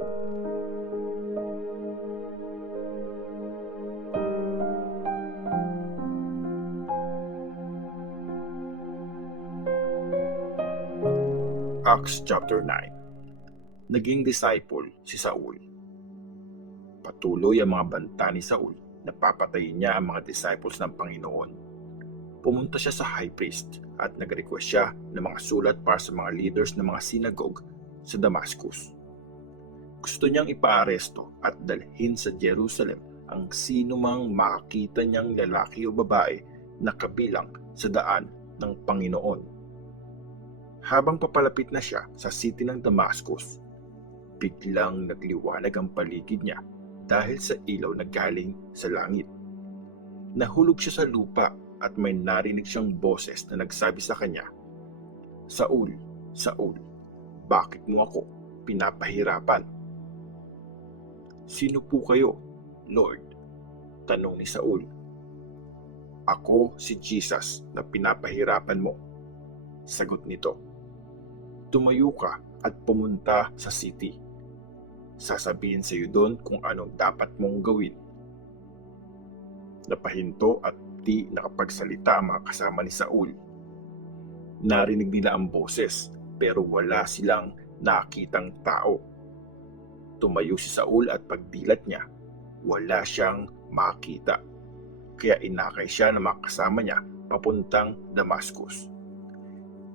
Acts chapter 9. Naging disciple si Saul. Patuloy ang mga banta ni Saul na papatayin niya ang mga disciples ng Panginoon. Pumunta siya sa high priest at nag-request siya ng mga sulat para sa mga leaders ng mga synagogue sa Damascus. Gusto niyang ipaaresto at dalhin sa Jerusalem ang sinumang makakita niyang lalaki o babae na kabilang sa daan ng Panginoon. Habang papalapit na siya sa city ng Damascus, biglang nagliwanag ang paligid niya dahil sa ilaw na galing sa langit. Nahulog siya sa lupa at may narinig siyang boses na nagsabi sa kanya, "Saul, Saul, bakit mo ako pinapahirapan?" "Sino po kayo, Lord?" tanong ni Saul. "Ako si Jesus na pinapahirapan mo," sagot nito. "Tumayo ka at pumunta sa city. Sasabihin sa iyo doon kung anong dapat mong gawin." Napahinto at di nakapagsalita ang mga kasama ni Saul. Narinig nila ang boses pero wala silang nakitang tao. Tumayo si Saul at pagdilat niya, wala siyang makita. Kaya inakay siya ng mga kasama niya papuntang Damascus.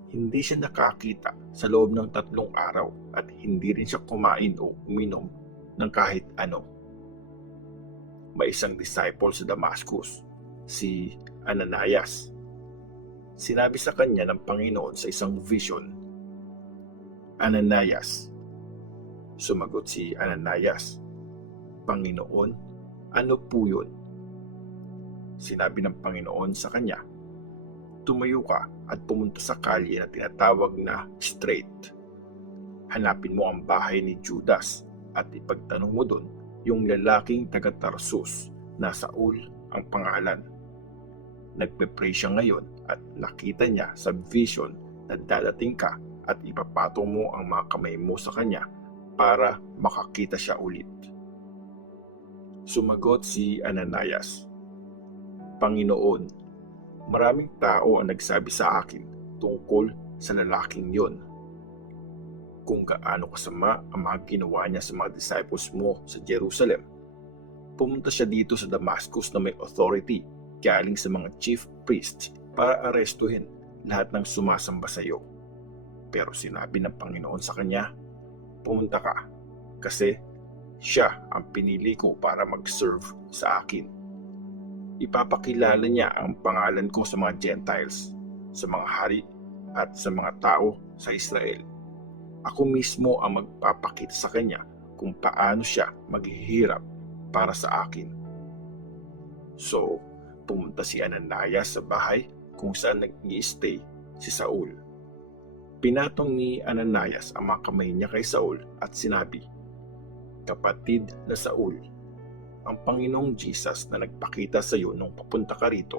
Hindi siya nakakita sa loob ng 3 araw at hindi rin siya kumain o uminom ng kahit ano. May isang disciple sa Damascus, si Ananias. Sinabi sa kanya ng Panginoon sa isang vision, "Ananias." Sumagot si Ananias, "Panginoon, ano po yun?" Sinabi ng Panginoon sa kanya, "Tumayo ka at pumunta sa kalye na tinatawag na Straight. Hanapin mo ang bahay ni Judas at ipagtanong mo doon yung lalaking taga-Tarsus na Saul ang pangalan. Nagpe-pray siya ngayon at nakita niya sa vision na dadating ka at ipapatong mo ang mga kamay mo sa kanya para makakita siya ulit." Sumagot si Ananias, "Panginoon, maraming tao ang nagsabi sa akin tungkol sa lalaking yon. Kung gaano kasama ang mga ginawa niya sa mga disciples mo sa Jerusalem. Pumunta siya dito sa Damascus na may authority galing sa mga chief priests para arestuhin lahat ng sumasamba sa iyo. Pero sinabi ng Panginoon sa kanya, pumunta ka kasi siya ang pinili ko para mag-serve sa akin. Ipapakilala niya ang pangalan ko sa mga Gentiles, sa mga hari at sa mga tao sa Israel. Ako mismo ang magpapakita sa kanya kung paano siya maghihirap para sa akin." So, pumunta si Ananias sa bahay kung saan nag-i-stay si Saul. Pinatong ni Ananias ang mga kamay niya kay Saul at sinabi, "Kapatid na Saul, ang Panginoong Jesus na nagpakita sa iyo nung papunta ka rito,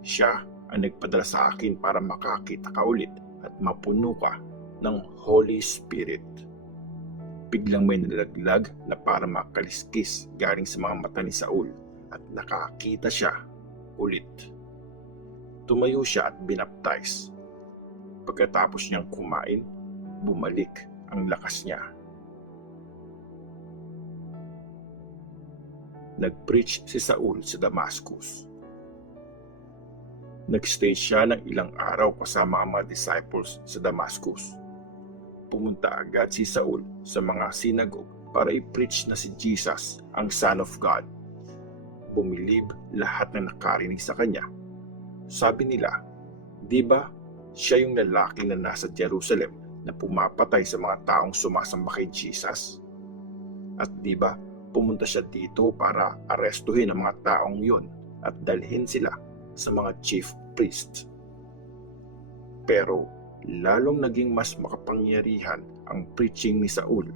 siya ang nagpadala sa akin para makakita ka ulit at mapuno ka ng Holy Spirit." Biglang may nalaglag na para makaliskis galing sa mga mata ni Saul at nakakita siya ulit. Tumayo siya at binaptize. Pagkatapos niyang kumain, bumalik ang lakas niya. Nag-preach si Saul sa Damascus. Nag-stay siya ng ilang araw kasama ang mga disciples sa Damascus. Pumunta agad si Saul sa mga synagogue para i-preach na si Jesus ang Son of God. Bumilib lahat na nakarinig sa kanya. Sabi nila, "Di ba siya yung lalaki na nasa Jerusalem na pumapatay sa mga taong sumasamba kay Jesus? At di ba pumunta siya dito para arestuhin ang mga taong yun at dalhin sila sa mga chief priests?" Pero lalong naging mas makapangyarihan ang preaching ni Saul.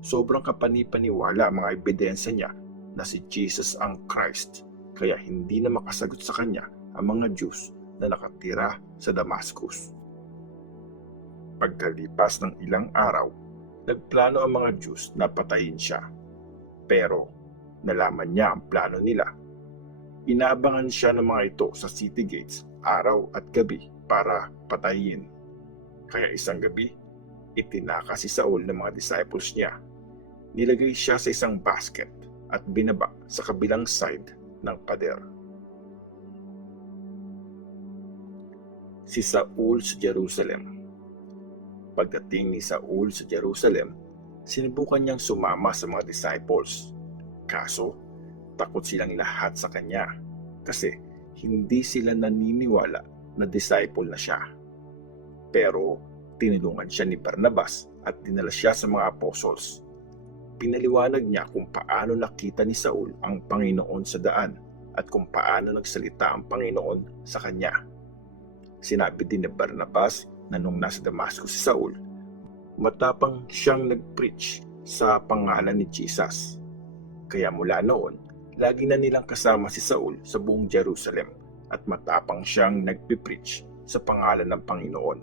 Sobrang kapanipaniwala ang mga ebidensya niya na si Jesus ang Christ, kaya hindi na makasagot sa kanya ang mga Jews na nakatira sa Damascus. Pagkalipas ng ilang araw, Nagplano ang mga Diyos na patayin siya. Pero nalaman niya ang plano nila. Inaabangan siya ng mga ito sa city gates araw at gabi para patayin. Kaya isang gabi, itinaka si Saul ng mga disciples niya. Nilagay siya sa isang basket at binaba sa kabilang side ng pader. Si Saul sa Jerusalem. Pagdating ni Saul sa Jerusalem, sinubukan niyang sumama sa mga disciples. Kaso, takot silang lahat sa kanya kasi hindi sila naniniwala na disciple na siya. Pero tinulungan siya ni Barnabas at dinala siya sa mga apostles. Pinaliwanag niya kung paano nakita ni Saul ang Panginoon sa daan at kung paano nagsalita ang Panginoon sa kanya. Sinabi din ni Barnabas na nung nasa Damascus si Saul, matapang siyang nag-preach sa pangalan ni Jesus. Kaya mula noon, lagi na nilang kasama si Saul sa buong Jerusalem at matapang siyang nagpipreach sa pangalan ng Panginoon.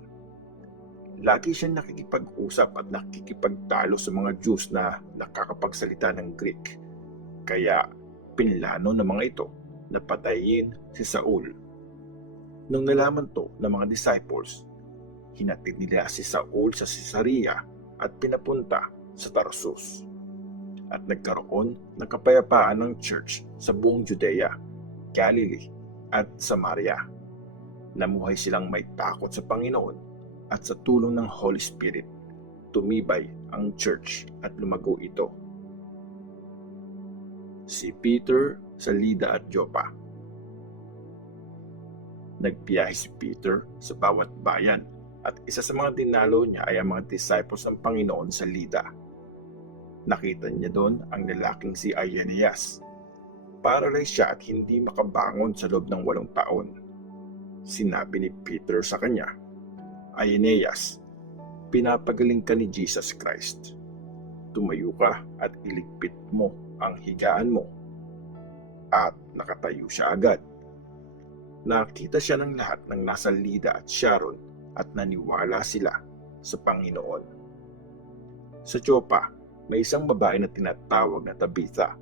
Lagi siyang nakikipag-usap at nakikipagtalo sa mga Jews na nakakapagsalita ng Greek. Kaya pinlano ng mga ito na patayin si Saul. Nung nalaman to ng mga disciples, hinatid nila si Saul sa Caesarea at pinapunta sa Tarsus. At nagkaroon ng kapayapaan ng church sa buong Judea, Galilee at Samaria. Namuhay silang may takot sa Panginoon at sa tulong ng Holy Spirit, tumibay ang church at lumago ito. Si Peter sa Lida at Joppa. Nagbiyahe si Peter sa bawat bayan at isa sa mga dinalo niya ay ang mga disciples ng Panginoon sa Lida. Nakita niya doon ang lalaking si Aeneas. Paralyzed siya at hindi makabangon sa loob ng 8 taon. Sinabi ni Peter sa kanya, Aeneas, pinapagaling ka ni Jesus Christ. Tumayo ka at iligpit mo ang higaan mo. At nakatayo siya agad. Nakita siya ng lahat ng nasa Lida at Sharon at naniwala sila sa Panginoon. Sa Joppa, may isang babae na tinatawag na Tabitha.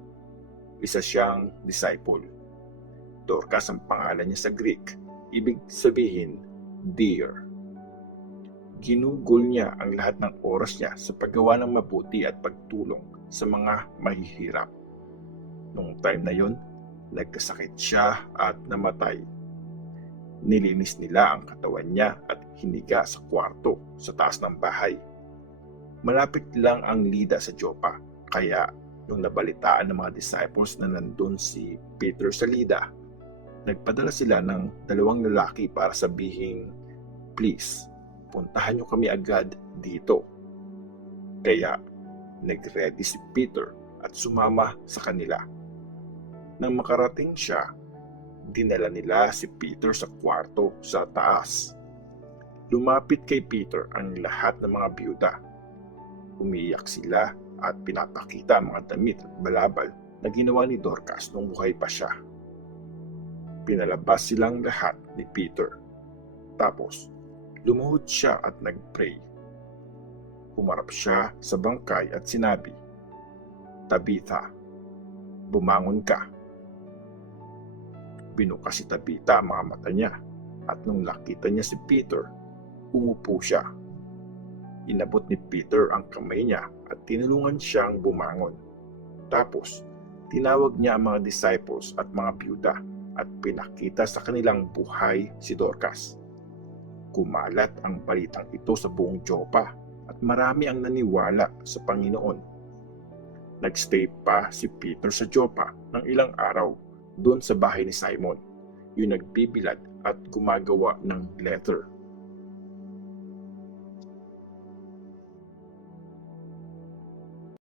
Isa siyang disciple. Dorcas ang pangalan niya sa Greek, ibig sabihin, dear. Ginugol niya ang lahat ng oras niya sa paggawa ng mabuti at pagtulong sa mga mahihirap. Noong time na yon, nagkasakit siya at namatay. Nilinis nila ang katawan niya at hiniga sa kwarto sa taas ng bahay. Malapit lang ang Lida sa Joppa, kaya nung nabalitaan ng mga disciples na nandun si Peter sa Lida, nagpadala sila ng 2 lalaki para sabihing, please, puntahan niyo kami agad dito. Kaya nag-ready si Peter at sumama sa kanila. Nang makarating siya, dinala nila si Peter sa kwarto sa taas. Lumapit kay Peter ang lahat ng mga byuda. Umiiyak sila at pinapakita ang mga damit at balabal na ginawa ni Dorcas nung buhay pa siya. Pinalabas silang lahat ni Peter. Tapos, lumuhod siya at nag-pray. Humarap siya sa bangkay at sinabi, Tabitha, bumangon ka. Binukas si Tabitha ang mga mata niya at nung nakita niya si Peter, umupo siya. Inabot ni Peter ang kamay niya at tinulungan siyang bumangon. Tapos, tinawag niya ang mga disciples at mga byuda at pinakita sa kanilang buhay si Dorcas. Kumalat ang balitang ito sa buong Joppa at marami ang naniwala sa Panginoon. Nagstay pa si Peter sa Joppa ng ilang araw doon sa bahay ni Simon, yung nagbibilad at gumagawa ng letter.